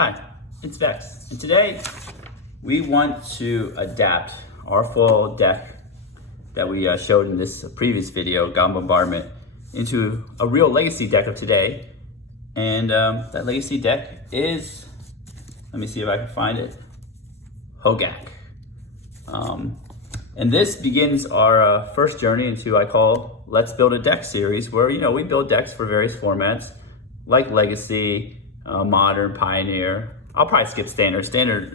Hi, it's Vex, and today we want to adapt our full deck that we showed in this previous video, Zombie Bombardment, into a real Legacy deck of today. And that Legacy deck is, let me see if I can find it, Hogaak. And this begins our first journey into I call Let's Build a Deck series, where we build decks for various formats like Legacy, Modern, Pioneer. I'll probably skip Standard. Standard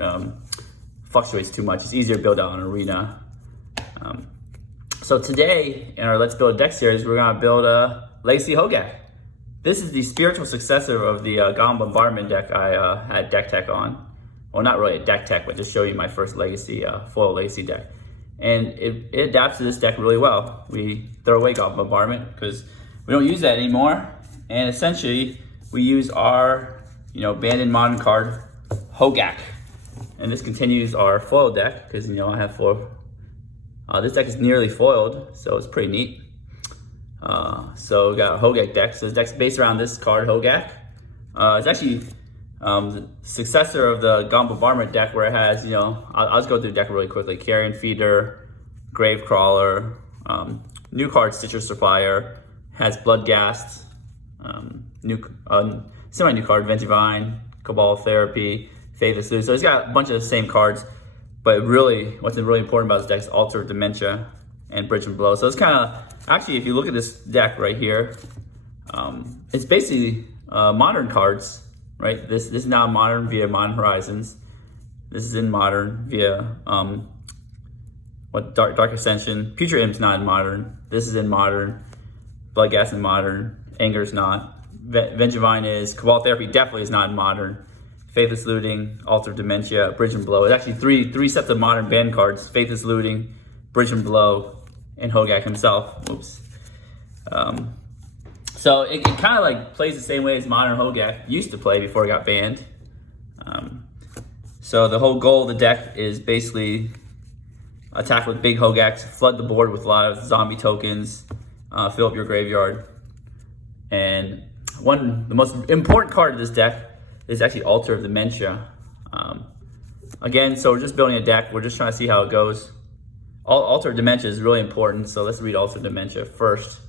fluctuates too much. It's easier to build out an Arena. So today in our Let's Build a Deck series, we're gonna build a Legacy Hogaak. This is the spiritual successor of the Zombie Bombardment deck I had deck tech on. Well, not really a deck tech, but just show you my first Legacy, foil Legacy deck. And it adapts to this deck really well. We throw away Zombie Bombardment because we don't use that anymore. And essentially, we use our banned in modern card, Hogaak. And this continues our foil deck because I have foil. This deck is nearly foiled, so it's pretty neat. So we got a Hogaak deck. So this deck's based around this card, Hogaak. It's actually the successor of the Zombie Bombardment deck, where it has, I'll just go through the deck really quickly. Carrion Feeder, Grave Crawler, new card Stitcher Supplier, has Bloodghast, semi-new card Vengevine, Cabal Therapy, Faithless Loot. So it's got a bunch of the same cards, but really, what's really important about this deck is Altar of Dementia and Bridge and Blow. So it's kind of, actually, if you look at this deck right here, it's basically modern cards. Right, this is now modern via Modern Horizons. This is in modern via Dark Ascension. Future Imp's not in modern. This is in modern. Bloodghast in modern. Anger's not. Vengevine is. Cabal Therapy definitely is not in modern. Faithless Looting, Altar of Dementia, Bridge and Blow. It's actually three sets of modern banned cards: Faithless Looting, Bridge and Blow, and Hogaak himself. Oops. So it kind of like plays the same way as modern Hogaak used to play before it got banned. So the whole goal of the deck is basically attack with big Hogaaks, flood the board with a lot of zombie tokens, fill up your graveyard. And the most important card of this deck is actually Altar of Dementia. Again, so we're just building a deck. We're just trying to see how it goes. Altar of Dementia is really important, so let's read Altar of Dementia first.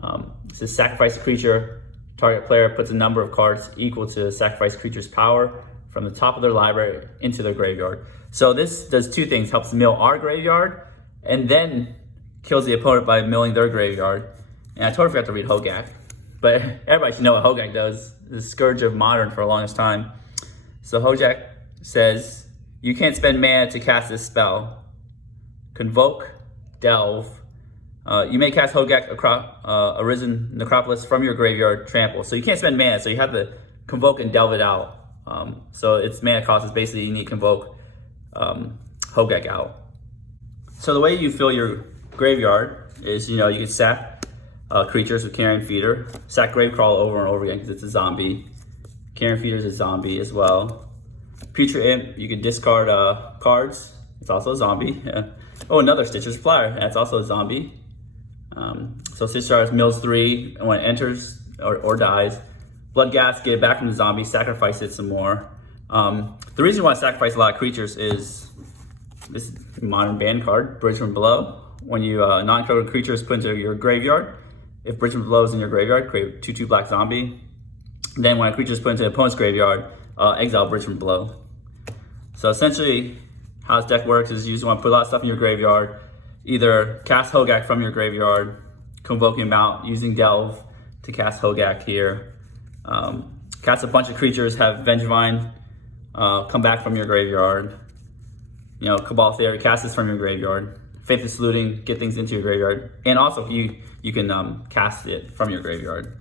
It says sacrifice a creature. Target player puts a number of cards equal to the sacrifice creature's power from the top of their library into their graveyard. So this does two things: helps mill our graveyard, and then kills the opponent by milling their graveyard. And I totally forgot to read Hogaak, but everybody should know what Hogaak does. The scourge of modern for the longest time. So Hogaak says you can't spend mana to cast this spell. Convoke, delve. You may cast Hogaak Arisen Necropolis from your graveyard, trample. So you can't spend mana, so you have to convoke and delve it out. So its mana cost is basically you need to convoke Hogaak out. So the way you fill your graveyard is, you can sack creatures with Carrion Feeder, sack Gravecrawler over and over again because it's a zombie. Carrion Feeder is a zombie as well. Future Imp, you can discard cards. It's also a zombie. Oh, another Stitcher Supplier. That's also a zombie. So Stitcher mills 3 when it enters or dies. Bloodghast, get it back from the zombie, sacrifice it some more. The reason why I sacrifice a lot of creatures is this modern banned card, Bridge from Below. When you non-controlled creature is put into your graveyard, if Bridge from Below is in your graveyard, create 2/2 black zombie. Then when a creature is put into the opponent's graveyard, exile Bridge from Below. So essentially, how this deck works is you just want to put a lot of stuff in your graveyard. Either cast Hogaak from your graveyard, convoke him out using Delve to cast Hogaak here. Cast a bunch of creatures, have Vengevine come back from your graveyard. Cabal Theory, cast this from your graveyard. Faithless Looting, get things into your graveyard. And also you can cast it from your graveyard.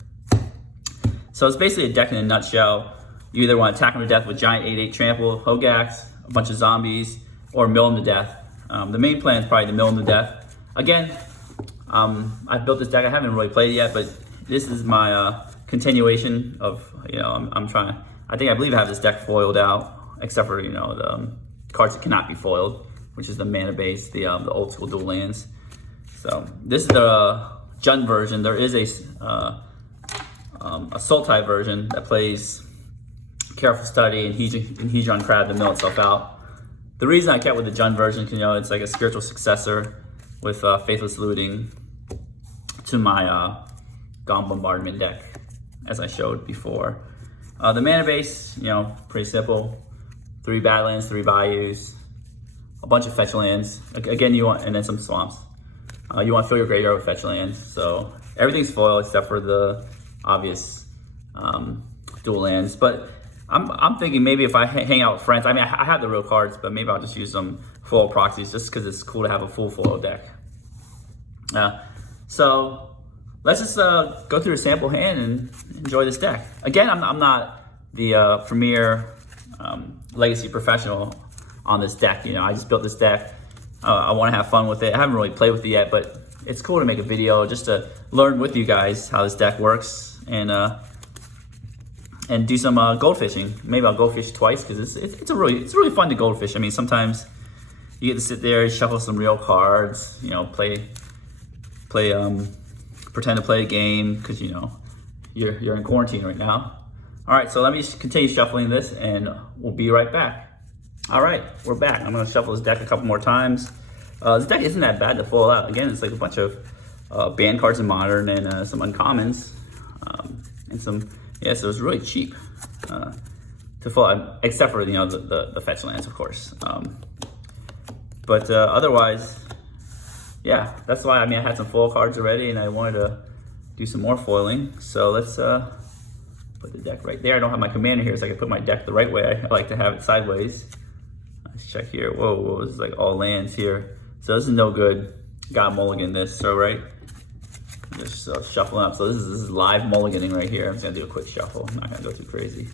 So it's basically a deck in a nutshell. You either want to attack him to death with giant 8/8 trample Hogaaks, a bunch of zombies, or mill him to death. The main plan is probably to mill him to death. Again, I've built this deck. I haven't really played it yet, but this is my continuation of, I'm trying. I believe I have this deck foiled out, except for, the cards that cannot be foiled, which is the mana base, the old school dual lands. So this is the Jund version. There is a Sultai version that plays careful study and Hedron Crab to mill itself out. The reason I kept with the Jund version, you know, it's like a spiritual successor with Faithless Looting to my Zombie Bombardment deck, as I showed before. The mana base, you know, pretty simple. 3 Badlands, 3 Bayous, a bunch of fetch lands. Again, you want, and then some swamps. You want to fill your graveyard with fetch lands. So everything's foil except for the obvious dual lands. But I'm thinking maybe if I hang out with friends, I mean, I have the real cards, but maybe I'll just use some foil proxies just because it's cool to have a full foil deck. So let's just go through a sample hand and enjoy this deck. Again, I'm not the premier Legacy professional on this deck. You know, I just built this deck. I want to have fun with it. I haven't really played with it yet, but it's cool to make a video just to learn with you guys how this deck works and do some gold fishing. Maybe I'll gold fish twice because it's really fun to gold fish. I mean, sometimes you get to sit there, shuffle some real cards, you know, pretend to play a game because you know you're in quarantine right now. All right, so let me continue shuffling this and we'll be right back. All right, we're back. I'm gonna shuffle this deck a couple more times. This deck isn't that bad to full out. Again, it's like a bunch of banned cards in Modern and some uncommons and some, yeah, so it's really cheap to full out, except for, you know, the fetch lands, of course. But otherwise, yeah, that's why, I mean, I had some foil cards already and I wanted to do some more foiling. So let's put the deck right there. I don't have my commander here, so I can put my deck the right way. I like to have it sideways. Let's check here. Whoa, this is like all lands here. So this is no good. Got mulligan this, so right? Just shuffling up. So this is live mulliganing right here. I'm just gonna do a quick shuffle. I'm not gonna go too crazy.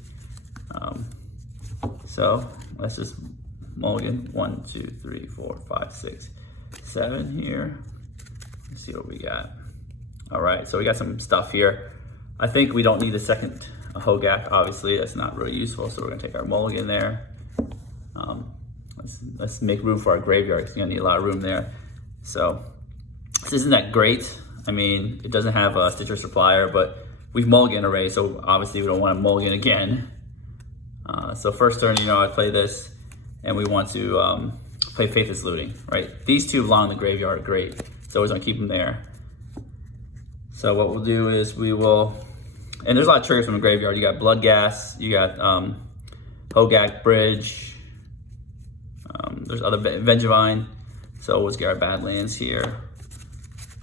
So let's just mulligan 1, 2, 3, 4, 5, 6, 7 here. Let's see what we got. All right, so we got some stuff here. I think we don't need a second Hogaak, obviously. That's not really useful, so we're gonna take our mulligan there. Let's make room for our graveyard, because you're gonna need a lot of room there. So this isn't that great. I mean, it doesn't have a Stitcher Supplier, but we've mulliganed already, so obviously we don't want to mulligan again. So first turn, you know, I play this, and we want to play Faithless Looting, right? These two belong in the graveyard, great. So we're gonna keep them there. So what we'll do is we will, and there's a lot of triggers from the graveyard. You got Bloodghast, you got Hogaak Bridge, there's other Vengevine. So let's get our Badlands here.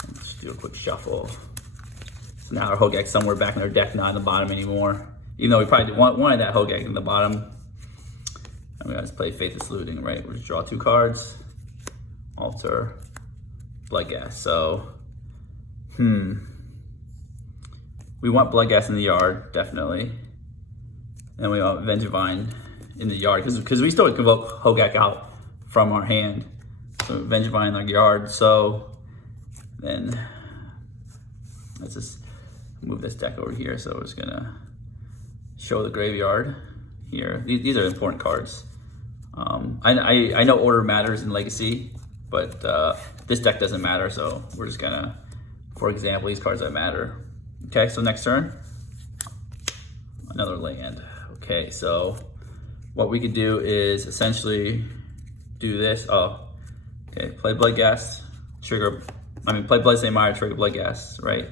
Let's do a quick shuffle. So now our Hogaak's somewhere back in our deck, not in the bottom anymore. Even though we probably wanted that Hogaak in the bottom. And we gotta just play Faithless Looting, right? We'll just draw 2 cards, alter, Bloodghast. So, we want Bloodghast in the yard, definitely. And we want Vengevine in the yard, because we still convoke Hogaak out from our hand. So Vengevine in our yard. So then let's just move this deck over here. So we're just gonna show the graveyard here. These are important cards. I know order matters in Legacy, but this deck doesn't matter. So we're just gonna, for example, these cards that matter. Okay, so next turn, another land. Okay, so what we could do is essentially do this. Oh, okay, play Bloodghast, trigger, play Bloodstained Mire, trigger Bloodghast, right?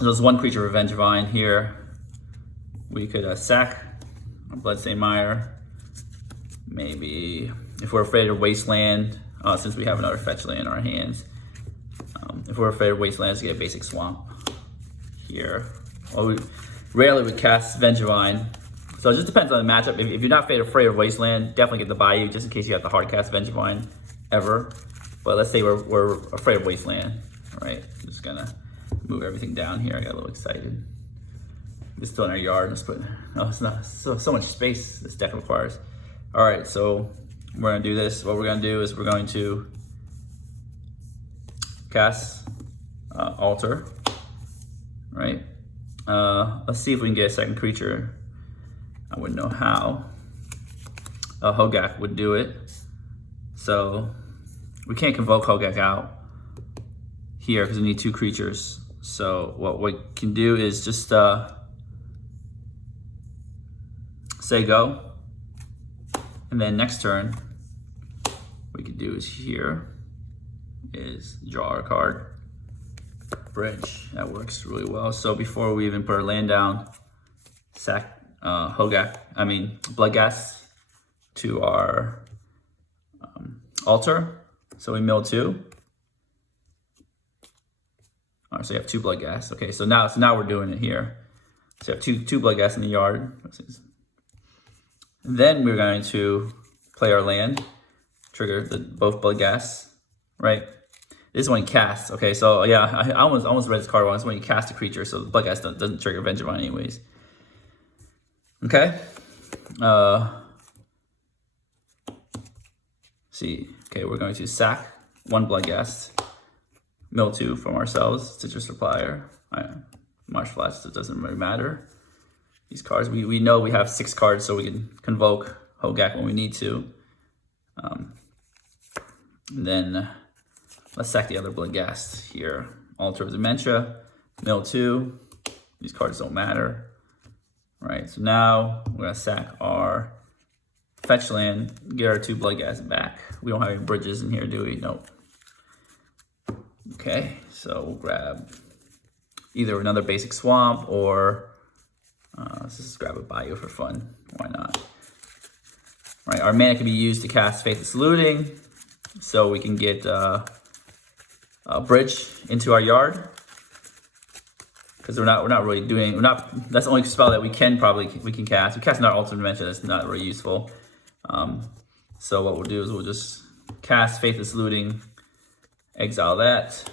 There's one creature, Vengevine here. We could sack Bloodstained Mire. Maybe, if we're afraid of Wasteland, since we have another fetch land in our hands. If we're afraid of Wasteland, let's get a basic Swamp here. Well, we rarely would cast Vengevine. So it just depends on the matchup. If you're not afraid of Wasteland, definitely get the Bayou, just in case you have to hard cast Vengevine ever. But let's say we're afraid of Wasteland, right? I'm just gonna move everything down here. I got a little excited. It's still in our yard. Let's put, oh, it's not so much space this deck requires. All right, so we're gonna do this. What we're gonna do is we're going to cast alter, right? Let's see if we can get a second creature. I wouldn't know how. Hogaak would do it. So we can't convoke Hogaak out here because we need 2 creatures. So what we can do is just say go. And then next turn, what we could do is here is draw our card. Bridge, that works really well. So before we even put our land down, sack Bloodghast to our altar. So we mill 2. All right, so you have 2 Bloodghast. Okay, so now we're doing it here. So you have two Bloodghast in the yard. Then we're going to play our land, trigger both Bloodghasts, right? This is when you cast. Okay, so yeah, I almost read this card wrong. It's when you cast a creature, so the Bloodghast doesn't trigger Vengevine anyways. Okay. See. Okay, we're going to sack 1 Bloodghast, mill 2 from ourselves, Citrus Supplier. Marsh Flats, it doesn't really matter. These cards, we know we have 6 cards, so we can convoke Hogaak when we need to. And then let's sack the other Bloodghast here. Altar of Dementia, mill 2. These cards don't matter. All right, so now we're gonna sack our fetch land, get our 2 Bloodghast back. We don't have any bridges in here, do we? Nope. Okay, so we'll grab either another basic swamp or let's just grab a bayou for fun. Why not? All right, our mana can be used to cast Faithless Looting, so we can get a bridge into our yard. Because we're not really doing, that's the only spell that we can cast. We cast another Altar of Dementia, that's not really useful. So what we'll do is we'll just cast Faithless Looting, exile that.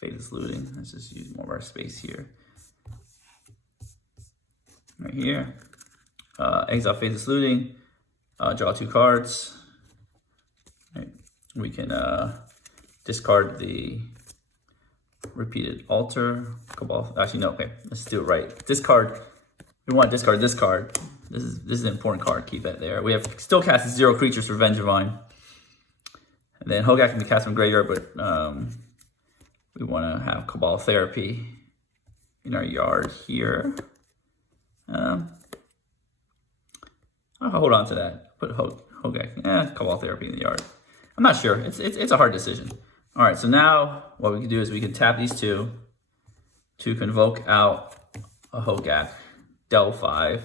Faithless Looting, let's just use more of our space here. Right here. Exile Faithless Looting, draw 2 cards. Right. We can discard the repeated altar. Cabal. Actually, no, okay. Let's do it right. Discard. We want to discard this card. This is an important card. Keep that there. We have still cast 0 creatures for Vengevine. And then Hogaak can be cast from graveyard, but we want to have Cabal Therapy in our yard here. I'll hold on to that. Put Hogaak. Cabal Therapy in the yard. I'm not sure. It's a hard decision. All right, so now what we can do is we can tap these 2 to convoke out a Hogaak. Del 5.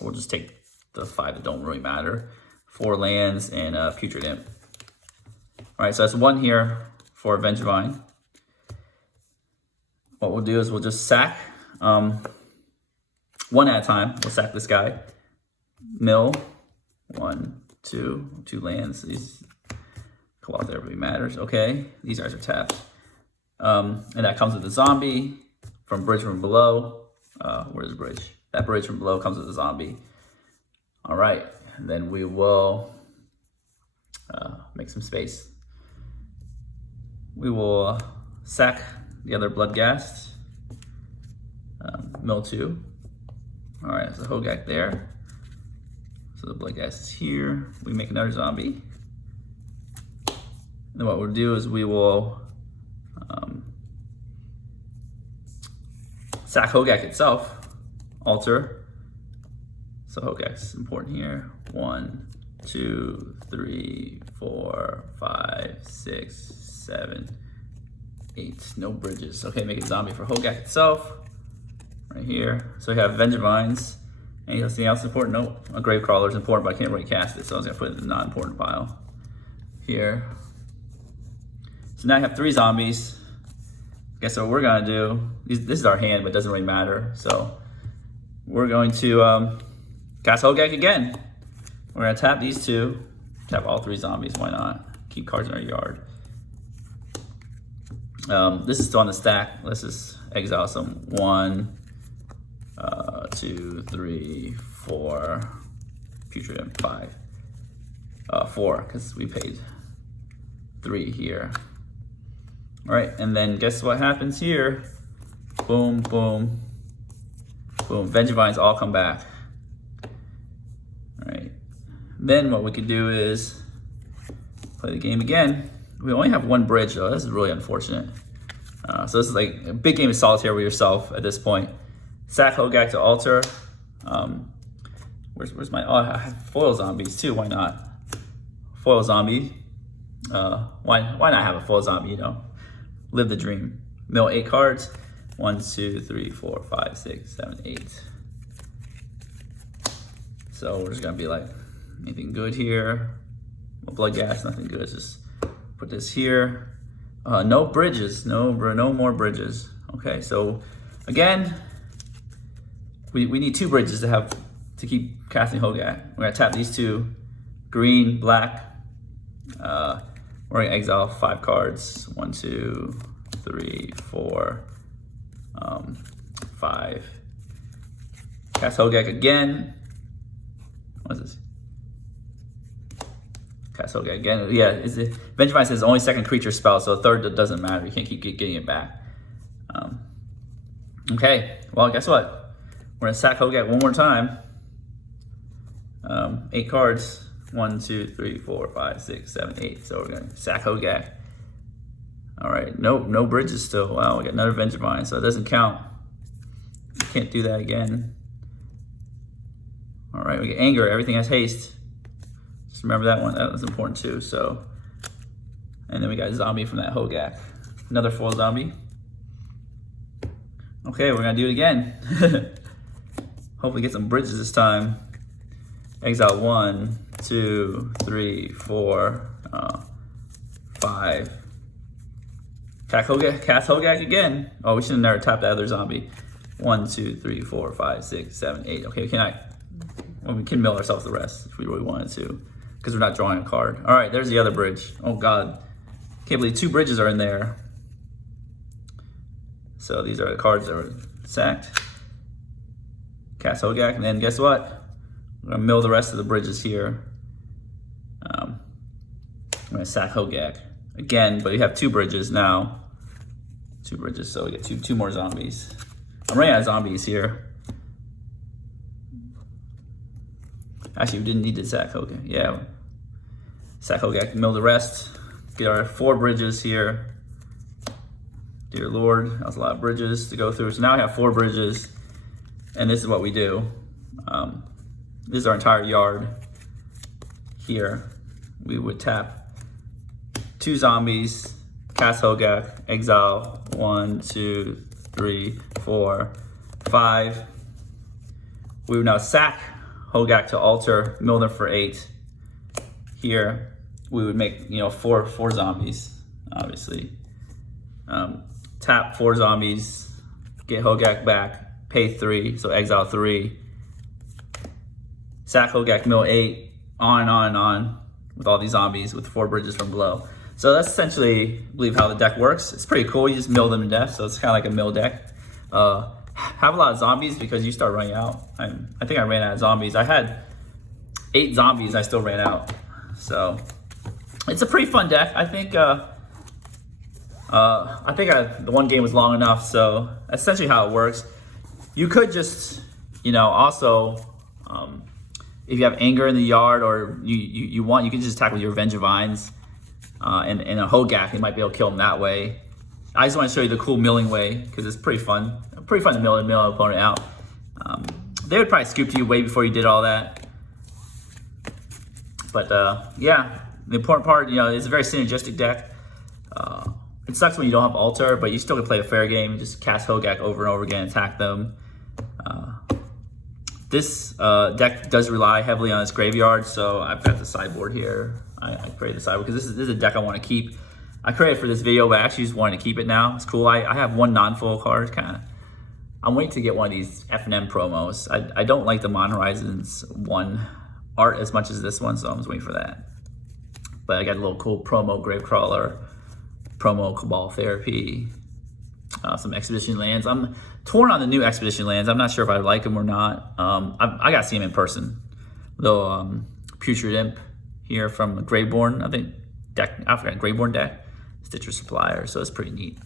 We'll just take the 5 that don't really matter. 4 lands and Putrid Imp. All right, so that's 1 here for Vengevine. What we'll do is we'll just sack 1 at a time. We'll sack this guy. Mill 1, 2 lands. These Cabal Therapy matters. Okay, these guys are tapped. And that comes with the zombie from Bridge from Below. Where's the bridge? That bridge from below comes with a zombie. All right, and then we will make some space. We will sack the other Bloodghast. Mill 2. All right, there's a Hogaak there. So the Bloodghast is here. We make another zombie. And then what we'll do is we will sack Hogaak itself. Altar. So Hogaak's important here. 1, 2, 3, 4, 5, 6, 7, 8. No bridges. Okay, make a zombie for Hogaak itself. Right here. So we have Vengevines. Anything else important? Nope. A Gravecrawler is important, but I can't really cast it, so I was gonna put it in the non-important pile. Here. So now I have 3 zombies. Guess what we're gonna do? This is our hand, but it doesn't really matter. So we're going to cast Hogaak again. We're gonna tap these 2, tap all 3 zombies. Why not? Keep cards in our yard. This is still on the stack. Let's just exile some. 1, 2, 3, 4. Putrid Imp 5. 4, because we paid 3 here. All right, and then guess what happens here? Boom, boom, boom. Vengevines all come back. All right. Then what we could do is play the game again. We only have 1 bridge though. This is really unfortunate. So this is like a big game of solitaire with yourself at this point. Sack Hogaak to altar. Where's my, oh, I have foil zombies too, why not? Foil zombie. Why not have a foil zombie, you know? Live the dream. Mill 8 cards. 1, 2, 3, 4, 5, 6, 7, 8. So we're just gonna be like, anything good here? No blood gas, nothing good. Just put this here. No bridges, no more bridges. Okay, so again, we need 2 bridges to keep casting Hogaak. We're gonna tap these 2, green, black. We're gonna exile 5 cards. 1, 2, 3, 4, 5. Cast Hogaak again. What is this? Cast Hogaak again. Yeah, Vengevine says only second creature spell, so a third doesn't matter. You can't keep getting it back. Okay, well, guess what? We're gonna sack Hogaak one more time. 8 cards. 1, 2, 3, 4, 5, 6, 7, 8. So we're gonna sack Hogaak. All right, no bridges still. Wow, we got another Vengevine, so it doesn't count. You can't do that again. All right, we get anger. Everything has haste. Just remember that one. That was important too. So, and then we got zombie from that Hogaak. Another foil zombie. Okay, we're gonna do it again. Hopefully get some bridges this time. Exile 1, 2, 3, 4, 5. Cast Hogaak again. Oh, we should have never tapped that other zombie. 1, 2, 3, 4, 5, 6, 7, 8. Okay, well, we can mill ourselves the rest if we really wanted to, because we're not drawing a card. All right, there's the other bridge. Oh God, can't believe 2 bridges are in there. So these are the cards that were sacked. Cast Hogaak, and then guess what? We're gonna mill the rest of the bridges here. I'm gonna sack Hogaak again, but we have 2 bridges now. 2 bridges, so we get two more zombies. I'm running out of zombies here. Actually, we didn't need to sack Hogaak. Yeah, sack Hogaak, mill the rest. Get our 4 bridges here. Dear Lord, that was a lot of bridges to go through. So now I have 4 bridges, and this is what we do. This is our entire yard here. We would tap 2 zombies, cast Hogaak, exile 1, 2, 3, 4, 5. We would now sack Hogaak to altar, mill them for 8. Here, we would make, you know, four zombies, obviously. Tap 4 zombies, get Hogaak back, pay 3, so exile 3. Sack Hogaak, mill 8, on and on and on with all these zombies with 4 bridges from below. So that's essentially, I believe, how the deck works. It's pretty cool. You just mill them to death, so it's kind of like a mill deck. Have a lot of zombies because you start running out. I think I ran out of zombies. I had 8 zombies. I still ran out. So it's a pretty fun deck. I think the one game was long enough. So that's essentially how it works. You could just, you know, also. If you have anger in the yard, or you want, you can just attack with your Vengevines and a Hogaak. You might be able to kill them that way. I just want to show you the cool milling way because it's pretty fun. Pretty fun to mill an opponent out. They would probably scoop to you way before you did all that. But yeah, the important part, you know, it's a very synergistic deck. It sucks when you don't have altar, but you still can play a fair game. Just cast Hogaak over and over again, attack them. This deck does rely heavily on its graveyard, so I've got the sideboard here. I created the sideboard because this is a deck I want to keep. I created for this video, but I actually just wanted to keep it now. It's cool. I have 1 non-foil card, kind of. I'm waiting to get one of these F&M promos. I don't like the Mon Horizons 1 art as much as this one, so I'm just waiting for that. But I got a little cool promo Gravecrawler, promo Cabal Therapy, some Expedition lands. I'm torn on the new Expedition lands. I'm not sure if I like them or not. I got to see them in person. Little Putrid Imp here from Graveborn, I think. I forgot, Graveborn deck. Stitcher Supplier, so it's pretty neat.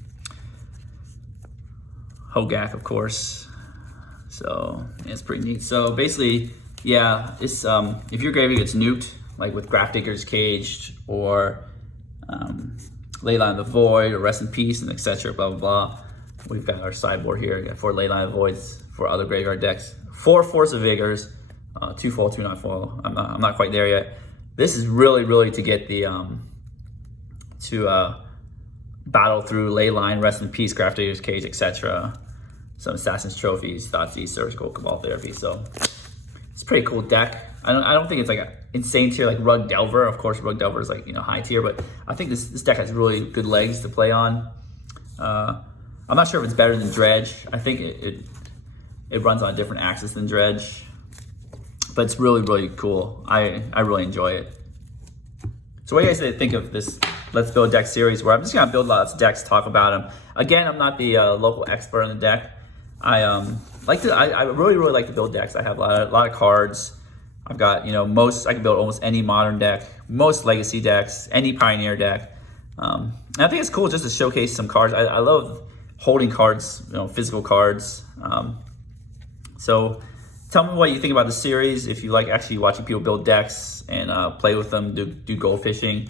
Hogaak, of course. So yeah, it's pretty neat. So basically, yeah, it's if your graveyard gets nuked, like with Grafdigger's Caged or Leyline of the Void or Rest in Peace and etc. Blah blah blah. We've got our sideboard here. We got 4 Leyline of the Voids for other graveyard decks. 4 Force of Vigors, 2 foil, 2 non-foil. I'm not quite there yet. This is really to get the battle through Leyline, Rest in Peace, Crafter's Cage, etc. Some Assassin's Trophies, Thoughtseize, Surgical, Cabal Therapy. So it's a pretty cool deck. I don't think it's like an insane tier like Rug Delver. Of course, Rug Delver is like, you know, high tier, but I think this deck has really good legs to play on. I'm not sure if it's better than Dredge. I think it runs on a different axis than Dredge, but it's really cool. I really enjoy it. So what do you guys think of this Let's Build Deck series, where I'm just gonna build lots of decks, talk about them. Again, I'm not the local expert on the deck. I really like to build decks. I have a lot of cards. I've got, you know, I can build almost any modern deck, most legacy decks, any pioneer deck. And I think it's cool just to showcase some cards. I love holding cards, you know, physical cards. So tell me what you think about the series. If you like actually watching people build decks and play with them, do gold fishing.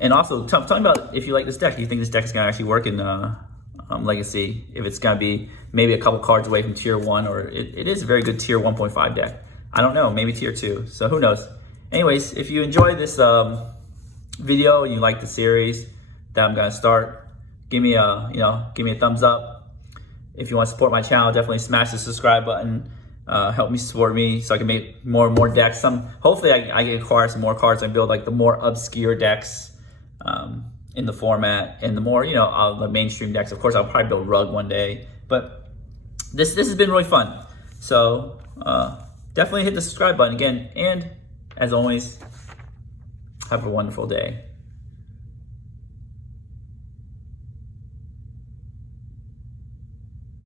And also tell me about if you like this deck. Do you think this deck is gonna actually work in Legacy? If it's gonna be maybe a couple cards away from tier 1, or it is a very good tier 1.5 deck. I don't know, maybe tier 2, so who knows. Anyways, if you enjoyed this video and you like the series that I'm gonna start, give me a thumbs up. If you want to support my channel, definitely smash the subscribe button. Help me support me so I can make more and more decks. Hopefully I can acquire some more cards and build like the more obscure decks in the format, and the more, you know, the mainstream decks. Of course, I'll probably build Rug one day, but this has been really fun. So definitely hit the subscribe button again, and as always, have a wonderful day.